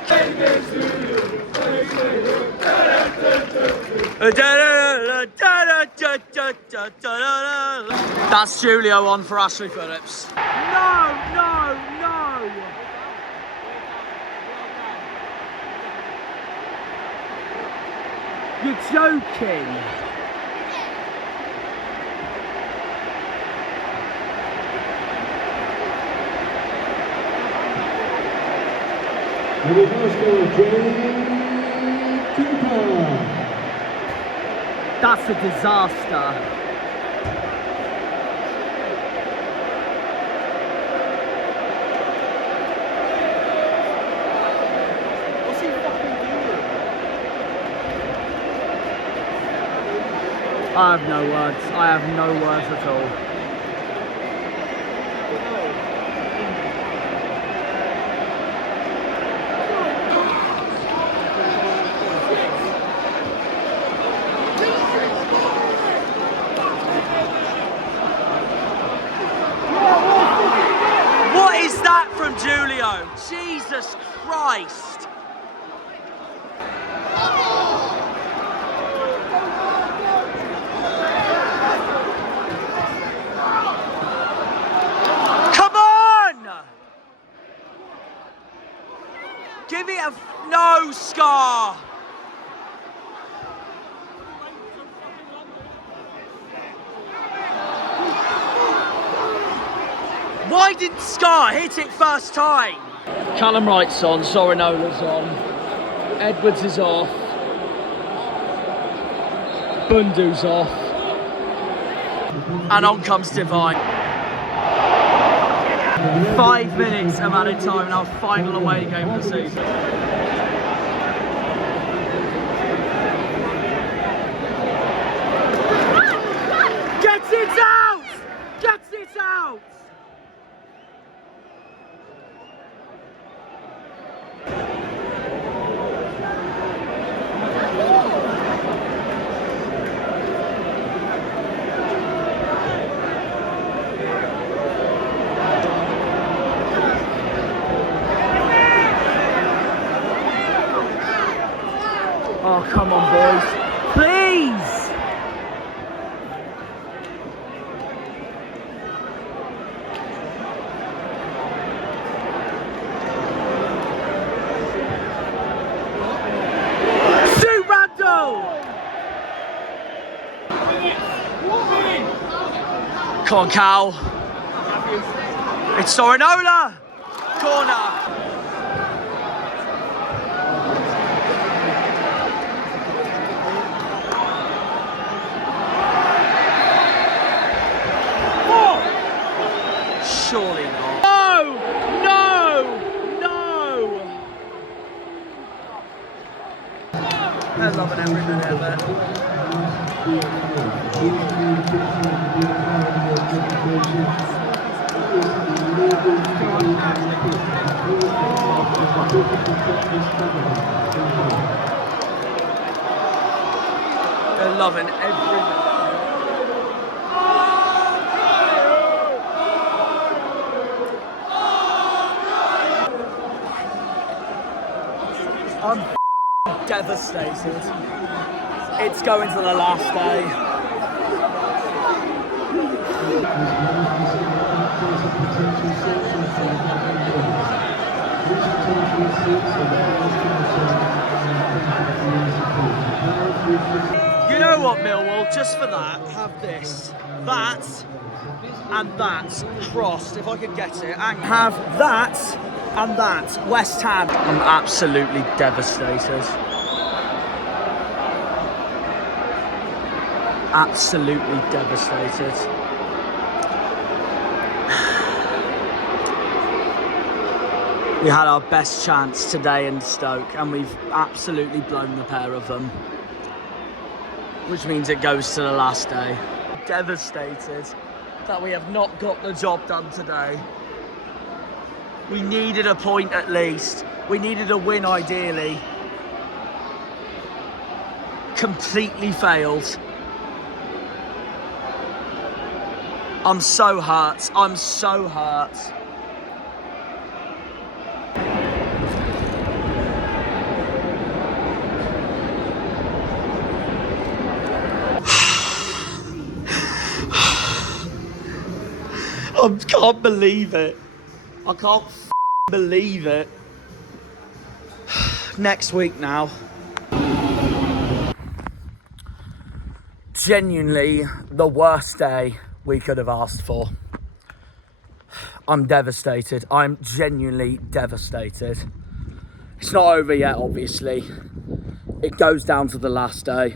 That's Julio on for Ashley Phillips. No, no, no! You're joking! That's a disaster. I have no words. I have no words at all. What is that from Julio? Jesus Christ! Give it a no, Scar. Why didn't Scar hit it first time? Callum Wright's on, Sorinola's on, Edwards is off, Bundu's off, and on comes Divine. 5 minutes of added time in our final away game of the season. Gets it out! Gets it out! Oh, come on, boys. Please! Shoot, Randall! Come on, Cal. It's Sorinola! Corner! Surely not. No! No! No! They're loving every minute of it. They're loving every minute. I'm devastated. It's going to the last day. You know what, Millwall? Just for that, have this, that, and that crossed, if I could get it, and have that and that. West Ham. I'm absolutely devastated. Absolutely devastated. We had our best chance today in Stoke and we've absolutely blown the pair of them. Which means it goes to the last day. Devastated that we have not got the job done today. We needed a point at least. We needed a win ideally. Completely failed. I'm so hurt. I'm so hurt. I can't believe it. I can't believe it. Next week now. Genuinely the worst day we could have asked for. I'm devastated. I'm genuinely devastated. It's not over yet, obviously. It goes down to the last day.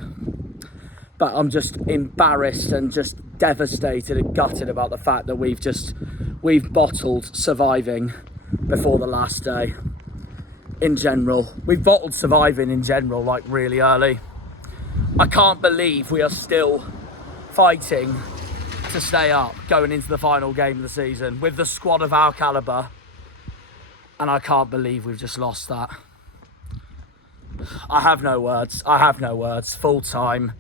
But I'm just embarrassed and just devastated and gutted about the fact that we've bottled surviving before the last day. In general, we've bottled surviving in general, like really early. I can't believe we are still fighting to stay up going into the final game of the season with the squad of our calibre, and I can't believe we've just lost that. I have no words. I have no words. Full time.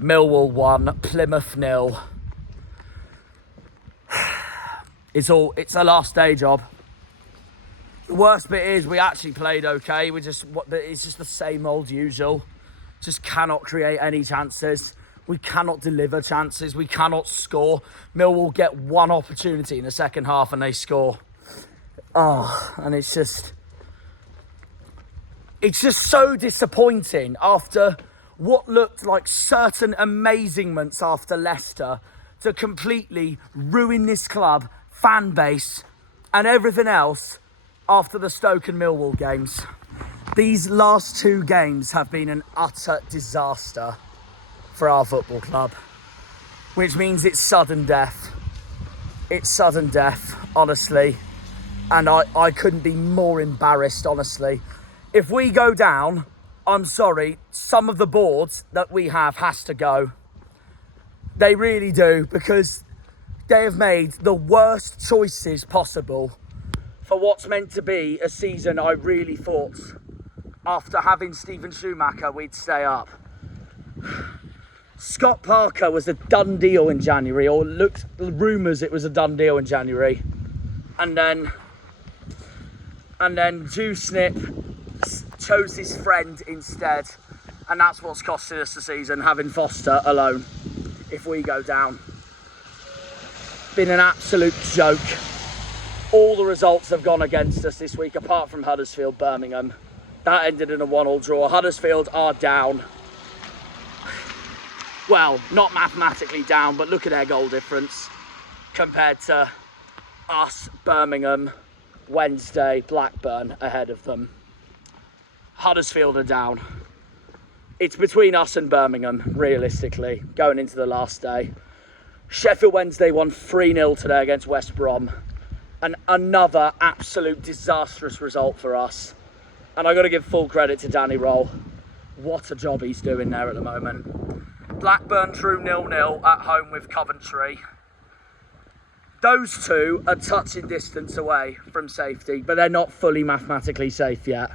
Millwall 1, Plymouth 0. It's a last day job. The worst bit is we actually played okay. It's just the same old usual. Just cannot create any chances. We cannot deliver chances. We cannot score. Millwall get one opportunity in the second half and they score. Oh, and it's just so disappointing after what looked like certain amazingments after Leicester to completely ruin this club, fan base, and everything else after the Stoke and Millwall games. These last two games have been an utter disaster for our football club, which means it's sudden death. It's sudden death, honestly. And I couldn't be more embarrassed, honestly. If we go down, I'm sorry, some of the boards that we have has to go. They really do, because they have made the worst choices possible for what's meant to be a season I really thought, after having Steven Schumacher, we'd stay up. Scott Parker was a done deal in January, or looked rumours it was a done deal in January. And then Jew Snip chose his friend instead, and that's what's costing us the season, having Foster alone if we go down. Been an absolute joke. All the results have gone against us this week, apart from Huddersfield, Birmingham. That ended in a 1-1 draw. Huddersfield are down. Well, not mathematically down, but look at their goal difference compared to us, Birmingham, Wednesday, Blackburn ahead of them. Huddersfield are down. It's between us and Birmingham, realistically, going into the last day. Sheffield Wednesday won 3-0 today against West Brom. And another absolute disastrous result for us. And I've got to give full credit to Danny Roll. What a job he's doing there at the moment. Blackburn drew 0-0 at home with Coventry. Those two are touching distance away from safety, but they're not fully mathematically safe yet.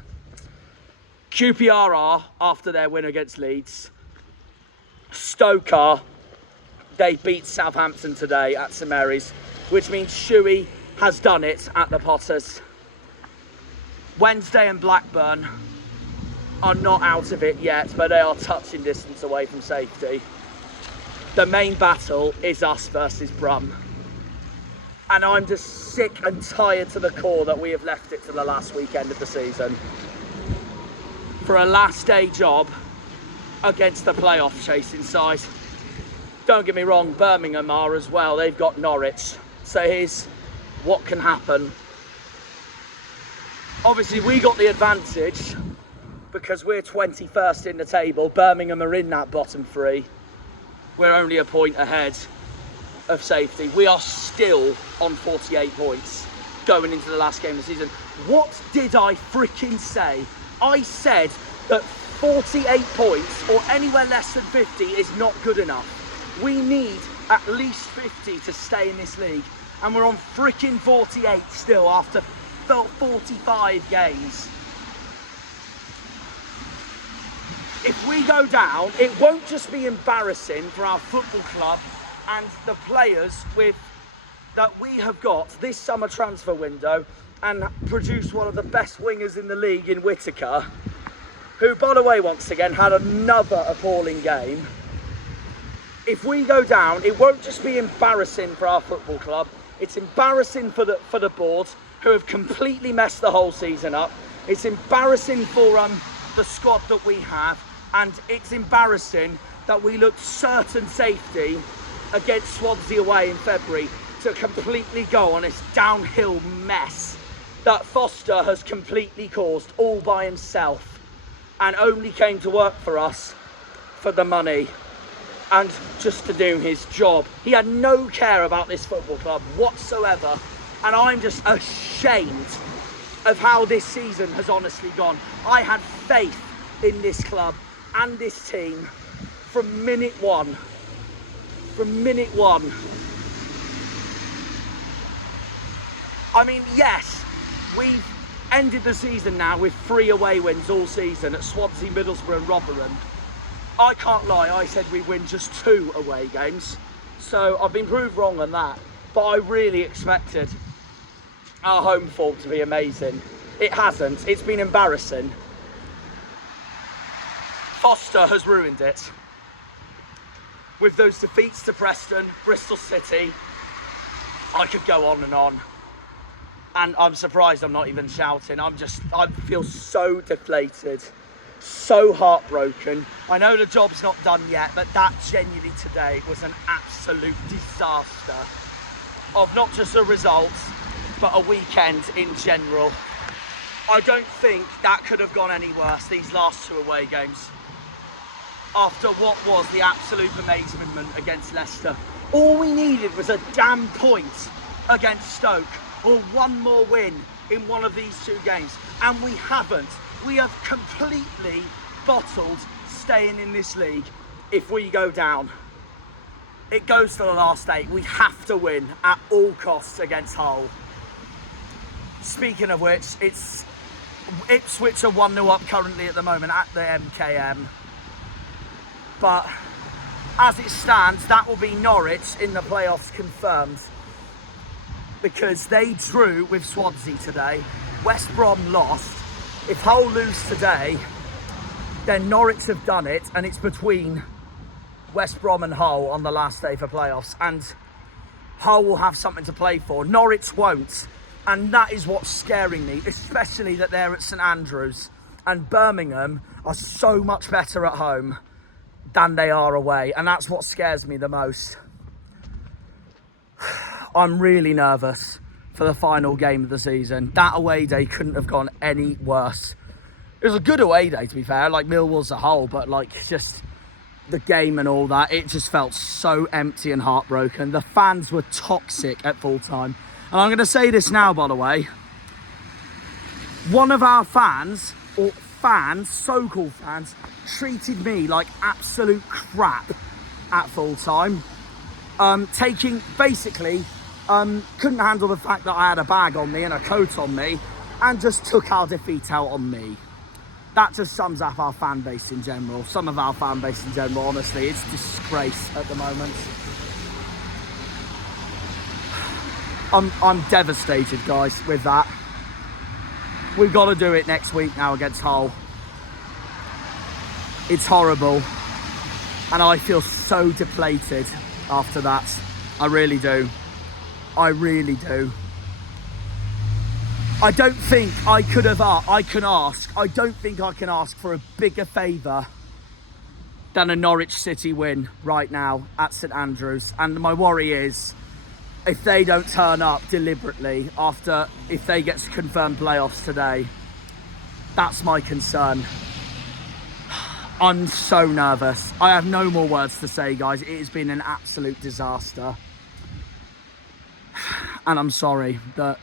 QPR are, after their win against Leeds. Stoke are. They beat Southampton today at St Mary's, which means Shuey has done it at the Potters. Wednesday and Blackburn are not out of it yet, but they are touching distance away from safety. The main battle is us versus Brum. And I'm just sick and tired to the core that we have left it to the last weekend of the season for a last day job against the playoff chasing side. Don't get me wrong, Birmingham are as well. They've got Norwich. So here's what can happen. Obviously, we got the advantage because we're 21st in the table. Birmingham are in that bottom three. We're only a point ahead of safety. We are still on 48 points going into the last game of the season. What did I freaking say? I said that 48 points or anywhere less than 50 is not good enough. We need at least 50 to stay in this league, and we're on freaking 48 still after 45 games. If we go down, it won't just be embarrassing for our football club and the players that we have got this summer transfer window and produce one of the best wingers in the league in Whittaker, who, by the way, once again had another appalling game. If we go down, it won't just be embarrassing for our football club, it's embarrassing for the board, who have completely messed the whole season up. It's embarrassing for the squad that we have, and it's embarrassing that we looked certain safety against Swansea away in February to completely go on this downhill mess that Foster has completely caused all by himself and only came to work for us for the money and just to do his job. He had no care about this football club whatsoever, and I'm just ashamed of how this season has honestly gone. I had faith in this club and this team from minute one. From minute one. I mean, yes, we've ended the season now with 3 away wins all season at Swansea, Middlesbrough and Rotherham. I can't lie, I said we win just 2 away games. So I've been proved wrong on that. But I really expected our home form to be amazing. It hasn't. It's been embarrassing. Foster has ruined it. With those defeats to Preston, Bristol City, I could go on. And I'm surprised I'm not even shouting. I feel so deflated, so heartbroken. I know the job's not done yet, but that genuinely today was an absolute disaster of not just a result, but a weekend in general. I don't think that could have gone any worse, these last 2 away games, after what was the absolute amazement against Leicester. All we needed was a damn point against Stoke, or one more win in one of these 2 games, and we haven't. We have completely bottled staying in this league. If we go down, it goes to the last 8. We have to win at all costs against Hull. Speaking of which, it's Ipswich are 1-0 up currently at the moment at the MKM. But as it stands, that will be Norwich in the playoffs confirmed, because they drew with Swansea today. West Brom lost. If Hull lose today, then Norwich have done it, and it's between West Brom and Hull on the last day for playoffs, and Hull will have something to play for. Norwich won't, and that is what's scaring me, especially that they're at St Andrews, and Birmingham are so much better at home than they are away, and that's what scares me the most. I'm really nervous for the final game of the season. That away day couldn't have gone any worse. It was a good away day, to be fair, like Millwall as a whole, but like just the game and all that, it just felt so empty and heartbroken. The fans were toxic at full time. And I'm going to say this now, by the way. One of our fans, or fans, so-called fans, treated me like absolute crap at full time. Taking basically couldn't handle the fact that I had a bag on me and a coat on me, and just took our defeat out on me. That just sums up our fan base in general. Some of our fan base in general, honestly, it's disgrace at the moment. I'm devastated, guys, with that. We've got to do it next week now against Hull. It's horrible. And I feel so depleted after that. I really do. I really do. I don't think I can ask for a bigger favour than a Norwich City win right now at St Andrews. And my worry is, if they don't turn up deliberately if they get confirmed playoffs today, that's my concern. I'm so nervous. I have no more words to say, guys. It has been an absolute disaster. And I'm sorry that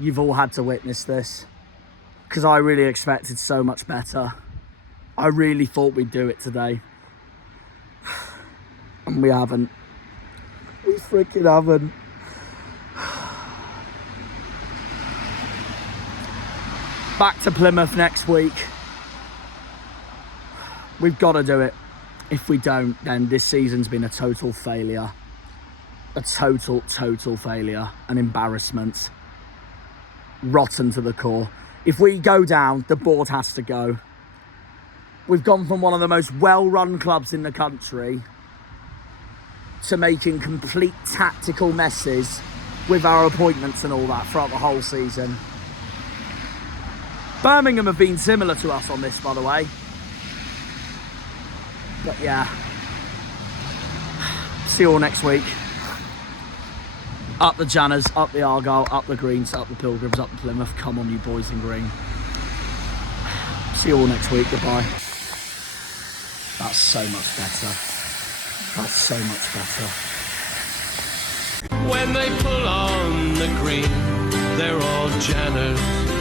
you've all had to witness this, because I really expected so much better. I really thought we'd do it today. And we haven't. We freaking haven't. Back to Plymouth next week. We've got to do it. If we don't, then this season's been a total failure. A total failure. An embarrassment. Rotten to the core. If we go down, the board has to go. We've gone from one of the most well-run clubs in the country to making complete tactical messes with our appointments and all that throughout the whole season. Birmingham have been similar to us on this, by the way. But yeah. See you all next week. Up the Janners, up the Argyle, up the Greens, up the Pilgrims, up the Plymouth. Come on, you boys in green. See you all next week. Goodbye. That's so much better. That's so much better. When they pull on the green, they're all Janners.